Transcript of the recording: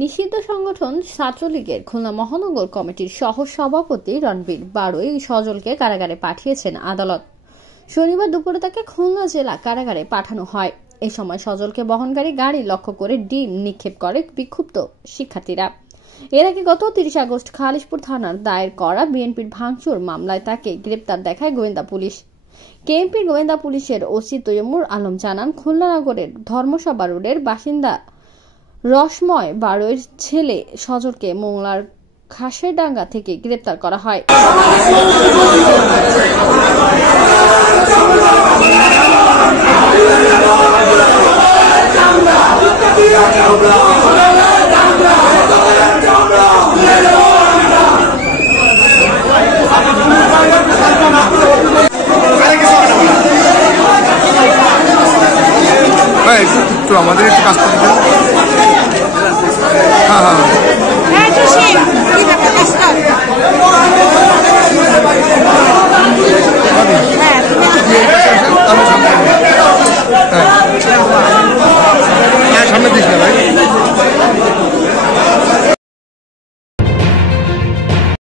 নিষিদ্ধ সংগঠন ছাত্রলীগের খুলনা মহানগর কমিটির সহ সভাপতি রণবীর বাড়ুই সজলকে কারাগারে পাঠিয়েছেন আদালত। শনিবার দুপুরে তাকে খুলনা জেলা কারাগারে পাঠানো হয়। এই সময় সজলকে বহনকারী গাড়ি লক্ষ্য করে ডিম নিক্ষেপ করে বিক্ষুব্ধ শিক্ষার্থীরা। এর আগে গত 30 আগস্ট খালিশপুর থানার দায়ের করা বিএনপির ভাঙচুর মামলায় তাকে গ্রেপ্তার দেখায় গোয়েন্দা পুলিশ। কেএমপির গোয়েন্দা পুলিশের ওসি তৈমুর আলম জানান, খুলনা নগরের ধর্মসভা রোডের বাসিন্দা রসময় বাড়ুইয়ের ছেলে সজলকে মোংলার খাসেরডাঙ্গা থেকে গ্রেপ্তার করা হয়। আমাদের একটু কাজ করতে